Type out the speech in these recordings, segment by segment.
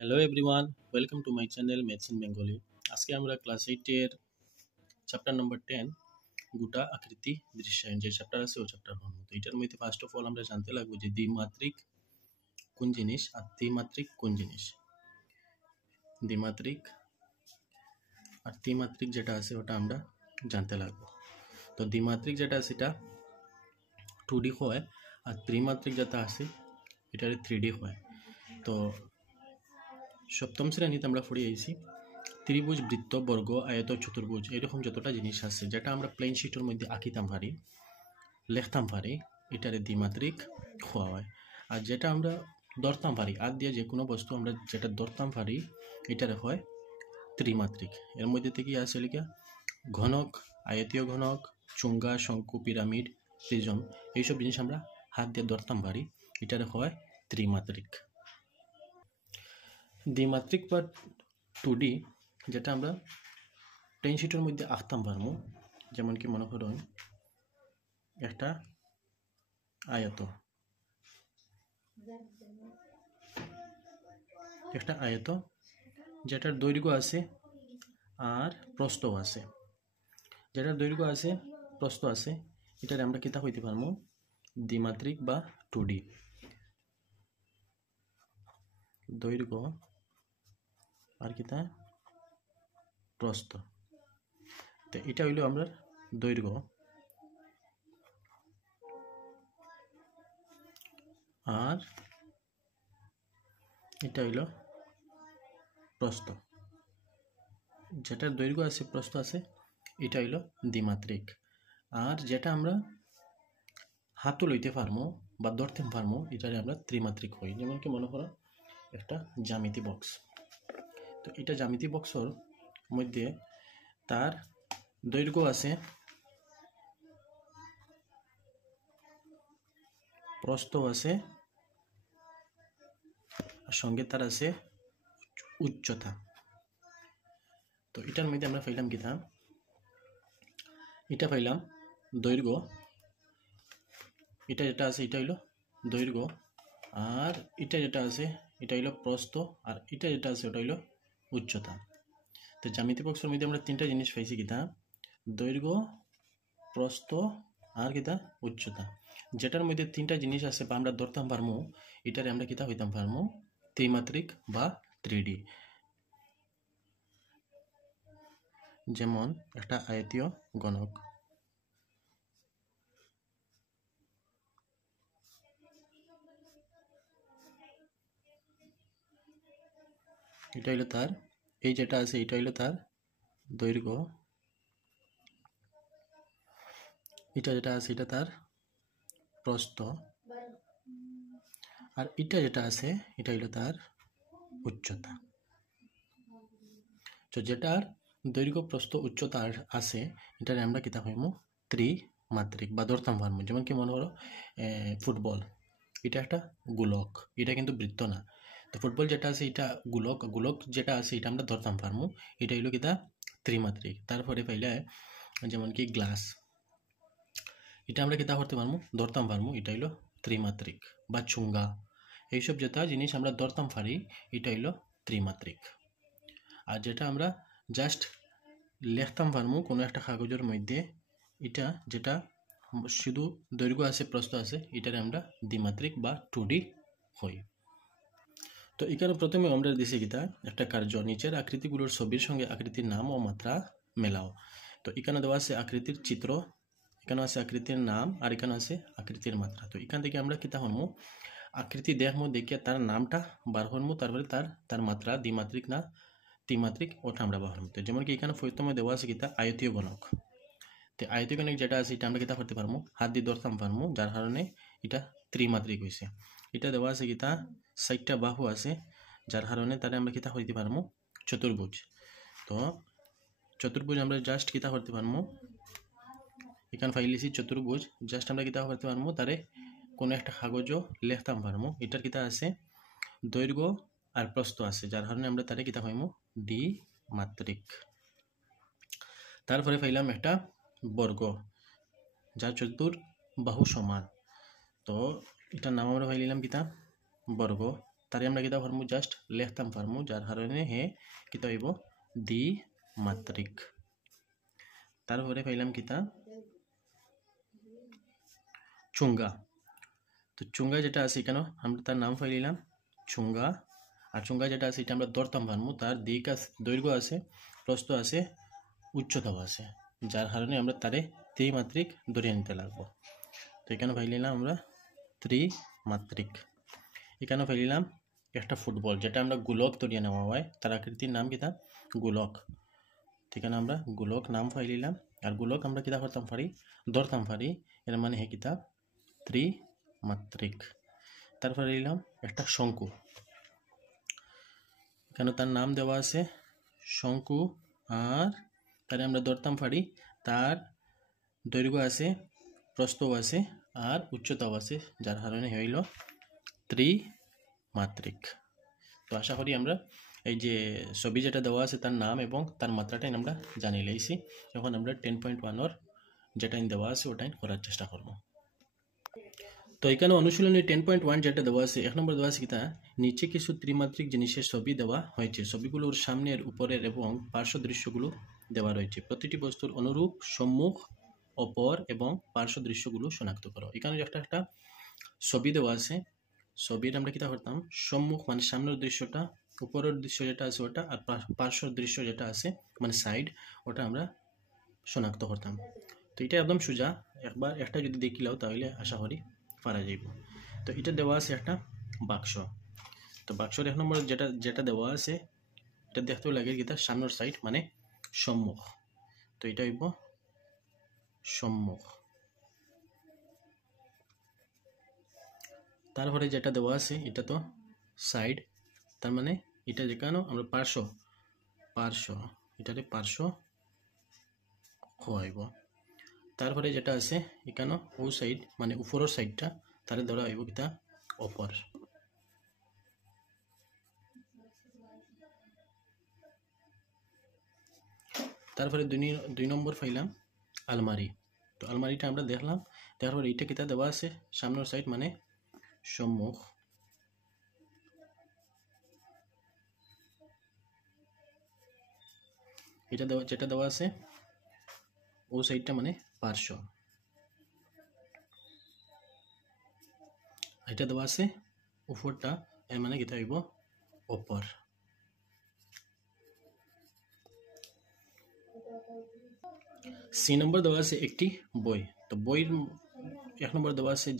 Hello everyone, welcome to my channel maths in Bengali. আজকে আমরা class 8-এর chapter নম্বর 10 গোটা আকৃতি দৃশ্যায়ন যে চ্যাপ্টার আছে ওই চ্যাপ্টার পড়ব। তো এটার মধ্যে ফার্স্ট অফ অল আমরা জানতে লাগবো যে দ্বিমাত্রিক কোন জিনিস আর ত্রিমাত্রিক কোন জিনিস। দ্বিমাত্রিক আর ত্রিমাত্রিক যেটা আছে ওটা আমরা জানতে লাগবো। তো দ্বিমাত্রিক যেটা আছে এটা 2D হয় আর ত্রিমাত্রিক যেটা আছে এটা 3D হয়। তো সপ্তম শ্রেণীতে আমরা পড়ে আইছি ত্রিভুজ, বৃত্ত, বর্গ, আয়ত, চতুর্ভুজ এরকম যতটা জিনিস আছে যেটা আমরা প্লেন শিটের মধ্যে আঁকিতাম পারি, লিখতাম পারি, এটারে দ্বিমাত্রিক হওয়া হয়। আর যেটা আমরা ধরতাম পারি, আর দিয়ে যে কোনো বস্তু আমরা যেটা ধরতাম পারি এটারে হয় ত্রিমাত্রিক। এর মধ্যে থেকে আছে লিখা ঘনক, আয়তীয় ঘনক, চুঙ্গা, শঙ্কু, পিরামিড, প্রিজম এইসব জিনিস আমরা হাত দিয়ে ধরতাম পারি, এটারে হয় ত্রিমাত্রিক। দ্বিমাত্রিক বা 2D যেটা আমরা প্লেন শিটের মধ্যে আঁকতাম পারবো, যেমন কি মনে করুন একটা আয়ত, যেটার দৈর্ঘ্য আছে আর প্রস্থ আছে, যেটার দৈর্ঘ্য আছে প্রস্থ আছে এটার আমরা কিতা হইতে পারবো দ্বিমাত্রিক বা 2D। দৈর্ঘ্য আর কিতা প্রস্থ, তো এটা হইল আমরা দৈর্ঘ্য আর এটা হইল প্রস্থ, যেটার দৈর্ঘ্য আছে প্রস্থ আছে এটা হইল দ্বিমাত্রিক। আর যেটা আমরা হাতও লইতে পারবো বা ধরতে পারবো এটারে আমরা ত্রিমাত্রিক হই। যেমন কি মনে করো একটা জ্যামিতি বক্স, তো এটা জ্যামিতি বক্সর মধ্যে তার দৈর্ঘ্য আছে, প্রস্থ আছে আর সঙ্গে তার আছে উচ্চতা। তো এটার মধ্যে আমরা পাইলাম কিতা, এটা পাইলাম দৈর্ঘ্য, এটা যেটা আছে এটা হইল দৈর্ঘ্য, আর এটা যেটা আছে এটা হইল প্রস্থ, আর এটা যেটা আছে ওটা হইল উচ্চতা। তো জ্যামিতি বক্সের মধ্যে আমরা তিনটা জিনিস পাইছি কিতা, দৈর্ঘ্য, প্রস্থ আর কিতা উচ্চতা। যেটার মধ্যে তিনটা জিনিস আছে বা আমরা ধরতাম পারবো এটারে আমরা কিতা হইতাম পারবো ত্রিমাত্রিক বা 3D। যেমন একটা আয়তীয় গণক, এটা হইলো তার, এই যেটা আছে এটা হইলো তার দৈর্ঘ্য, এটা যেটা আছে এটা তার প্রস্থ, আর এটা যেটা আছে এটা হইলো তার উচ্চতা। তো যেটার দৈর্ঘ্য, প্রস্থ, উচ্চতা আছে এটারে আমরা কিতা হইম ত্রিমাত্রিক বা ধরতাম পারবো। যেমন কি মনে করো ফুটবল, এটা একটা গোলক, এটা কিন্তু বৃত্ত না। তো ফুটবল যেটা আছে এটা গোলক, গোলক যেটা আছে এটা আমরা ধরতাম পারবো, এটা হইলো কিতা ত্রিমাত্রিক। তারপরে পাইলে যেমন কি গ্লাস, এটা আমরা কিতা করতে পারবো ধরতাম পারবো, এটা হইলো ত্রিমাত্রিক। বা চুঙ্গা, এইসব যেটা জিনিস আমরা ধরতাম পারি এটা হইলো ত্রিমাত্রিক। আর যেটা আমরা জাস্ট লিখতাম পারবো কোনো একটা কাগজের মধ্যে, এটা যেটা শুধু দৈর্ঘ্য আছে প্রস্থ আছে এটারে আমরা দ্বিমাত্রিক বা 2D হই। তো এখানে প্রথমে আমরা দিছি কিতা একটা কার্য, নিচের আকৃতিগুলোর ছবির সঙ্গে আকৃতির নাম ও মাত্রা মেলাও। তো এখানে দেওয়া আছে আকৃতির চিত্র, এখানে আছে আকৃতির নাম, আর এখানে আছে আকৃতির মাত্রা। তো এখান থেকে আমরা কিতা হনমু আকৃতি দেখমু, দেখিয়া তার নামটা বার হনমু, তারপরে তার মাত্রা দ্বিমাত্রিক না ত্রিমাত্রিক ওটা আমরা বার হনমু। তো যেমন কি এখানে প্রথমে দেওয়া আছে কিতা আয়তীয় গণক। তো আয়তীয় গণক যেটা আছে এটা আমরা কিতা করতে পারবো হাত দিয়ে ধরতাম পারবো, যার কারণে এটা ত্রিমাত্রিক হয়েছে। এটা দেওয়া আছে কিতা 4টা বাহু আছে, যার কারণে তারা আমরা কিতা হইতে পারবো চতুর্ভুজ। তো চতুর্ভুজ আমরা জাস্ট কিতা করতে পারবো, এখানে ফাইলিছি চতুর্ভুজ, জাস্ট আমরা কিতা করতে পারবো তারে কোনো একটা কাগজও লিখতাম পারবো, এটার কিতা আছে দৈর্ঘ্য আর প্রস্থ আছে, যার কারণে আমরা তারে কিতা হইমু দ্বিমাত্রিক। তারপরে পাইলাম একটা বর্গ যার চতুর বাহু সমান, তো এটার নাম আমরা পাইলাম কিতা বর্গ। তারে আমরা কিতা পারমু জাস্ট লিখতাম পারমু, যার কারণে হে কিতা হইব দ্বিমাত্রিক। তারপরে পাইলাম কিতা চুঙ্গা। তো চুঙ্গা যেটা আছে এখানে আমরা তার নাম পাইলাম চুঙ্গা। আর চুঙ্গা যেটা আছে এটা আমরা ধরতাম পারমু, তার দৈর্ঘ্য আছে, প্রস্থ আছে, উচ্চতাও আছে, যার কারণে আমরা তারে ত্রিমাত্রিক ধরে নিতে লাগবো। তো এখানে পাইলাম আমরা ত্রিমাত্রিক। এখানে পাইলাম একটা ফুটবল, যেটা আমরা গোলক ধরিয়ে নেওয়া হয়, তার আকৃতির নাম কিতা গোলক। এখানে আমরা গোলক নাম পাইলাম। আর গোলক আমরা কিতা করতাম পারি, ধরতাম পারি, এর মানে হে কিতা ত্রিমাত্রিক। তারপরে নিলাম একটা শঙ্কু, কেন তার নাম দেওয়া আছে শঙ্কু। আর তারে আমরা ধরতাম পারি, তার দৈর্ঘ্য আছে, প্রস্থও আছে, আর উচ্চতাও আছে, যার কারণে হইল ত্রিমাত্রিক। তো আশা করি আমরা এই যে ছবি যেটা দেওয়া আছে তার নাম এবং তার মাত্রাটাই আমরা জানিয়ে লইছি। এখন আমরা 10.1 যেটা দেওয়া আছে ওটাই করার চেষ্টা করব। তো এখানে অনুশীলনী 10.1 যেটা দেওয়া আছে, 1 নম্বর দেওয়া আছে কিতা, নিচে কিছু ত্রিমাত্রিক জিনিসের ছবি দেওয়া হয়েছে। ছবিগুলোর সামনের, উপরের এবং পার্শ্ব দৃশ্যগুলো দেওয়া রয়েছে। প্রতিটি বস্তুর অনুরূপ সম্মুখ, অপর এবং পার্শ্ব দৃশ্যগুলো শনাক্ত করো। এখানে একটা ছবি দেওয়া আছে, ছবির আমরা কিতা করতাম, সম্মুখ মানে সামনের দৃশ্যটা, উপরের দৃশ্য যেটা আছে ওটা, আর পার্শ্ব দৃশ্য যেটা আছে মানে সাইড, ওটা আমরা শনাক্ত করতাম। তো এটা একদম সোজা, একবার একটা যদি দেখিলাও তাহলে আশা করি পারা যাইব। তো এটা দেওয়া আছে একটা বাক্স। তো বাক্সর 1 নম্বর যেটা দেওয়া আছে, এটা দেখতেও লাগে কিতা সামনের সাইড মানে সম্মুখ। তো এটা হইব সম্মুখ। তারপরে যেটা দেওয়া আছে এটা তো সাইড, তার মানে এটা যেখানে আমরা পার্শ্ব এটারে পার্শ্ব হইব। তারপরে যেটা আছে এখানে ও সাইড মানে উপরের সাইডটা, তারে ধরা হইব কিতা অপর। তারপরে 2 নম্বর পাইলাম আলমারি। তো আলমারিটা আমরা দেখলাম, তারপর এইটা কিতা দেওয়া আছে সামনের সাইড মানে সম্মুখ। এটা যেটা দেওয়া আছে ও সাইডটা মানে পার্শ্ব। এটা দেওয়া আছে উপরটা, এর মানে কিতা হইব অপর। সি নম্বর দেওয়া আছে একটি বই। তো বইয়ের 1 নম্বর দেওয়া আছে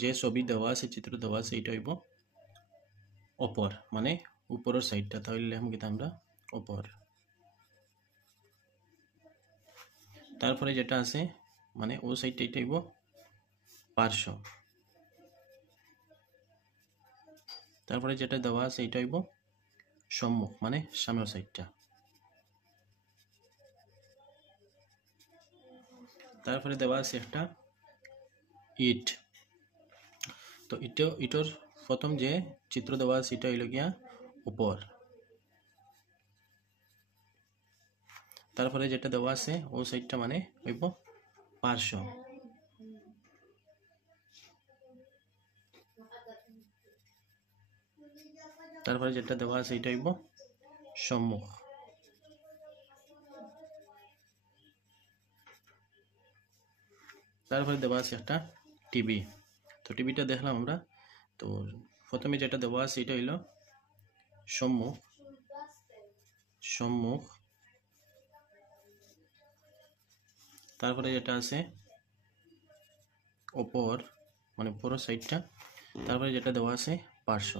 যে ছবি দেওয়া আছে, চিত্র দেওয়া আছে, এটা হইব অপর মানে উপরের সাইডটা, তাহলে লিখলাম কিতা আমরা অপর। তারপরে যেটা আছে মানে ও সাইডটা, এটা হইব পার্শ্ব। তারপরে যেটা দেওয়া আছে এটা হইব সম্মুখ মানে সামনের সাইডটা। তারপরে দেওয়া আছে একটা ইট। তো ইটর প্রথম যে চিত্র দেওয়া আছে এটা হইল গিয়া উপর। তারপরে যেটা দেওয়া আছে ও সাইডটা মানে হইব পার্শ্ব। তারপরে যেটা দেওয়া আছে এটা হইব সম্মুখ। তারপরে দেওয়া আছে একটা টিভি। তো টিভিটা দেখলাম আমরা। তো প্রথমে যেটা দেওয়া আছে এটা হইল সম্মুখ। তারপরে যেটা আছে অপর মানে পুরো সাইডটা। তারপরে যেটা দেওয়া আছে পার্শ্ব।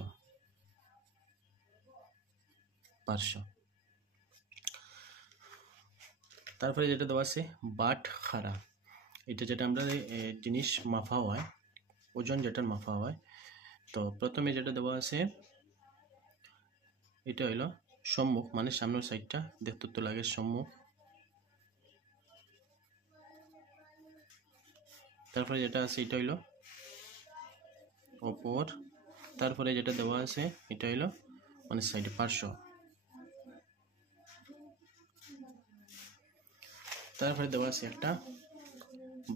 তারপরে যেটা দেওয়া আছে বাটখারা। এটা যেটা আমরা জিনিস মাপা হয়, ওজন যেটা মাপা হয়। তো প্রথমে যেটা দেওয়া আছে এটা হইল সম্মুখ মানে সামনের সাইডটা, দেখতে তো লাগে সম্মুখ। তারপরে যেটা আছে এটা হইল অপর। তারপরে যেটা দেওয়া আছে এটা হইল মানে সাইডে পার্শ্ব। তারপরে দেওয়া আছে একটা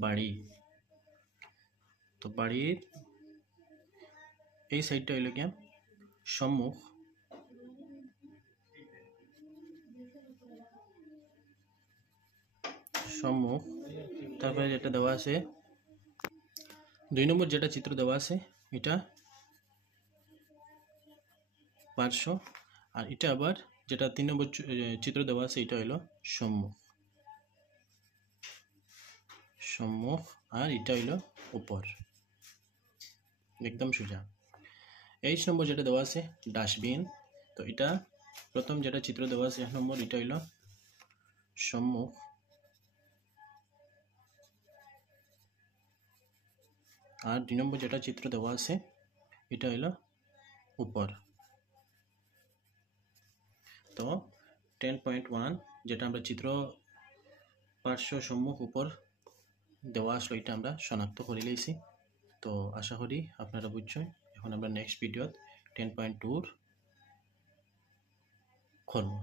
বাড়ি। তো বাড়ির এই সাইডটা হইল কি সম্মুখ সম্মুখ তারপরে যেটা দেওয়া আছে 2 নম্বর যেটা চিত্র দেওয়া আছে এটা পার্শ্ব, আর এটা আবার যেটা 3 নম্বর চিত্র দেওয়া আছে এটা হলো সম্মুখ সম্মুখ, আর এটা হলো উপর, একদম সোজা। 23 নম্বর যেটা দেওয়া আছে ডাস্টবিন, তো এটা প্রথম যেটা চিত্র দেওয়া আছে 1 নম্বর এটা হলো সম্মুখ, আর 2 নম্বর যেটা চিত্র দেওয়া আছে এটা হলো উপর। তো 10.1 যেটা আমরা চিত্র পার্শ্ব সম্মুখ উপর দেওয়া আসলো এটা আমরা শনাক্ত করে লইছি। তো আশা করি আপনারা বুঝছেন। এখন আমরা নেক্সট ভিডিওত 10.2 করব।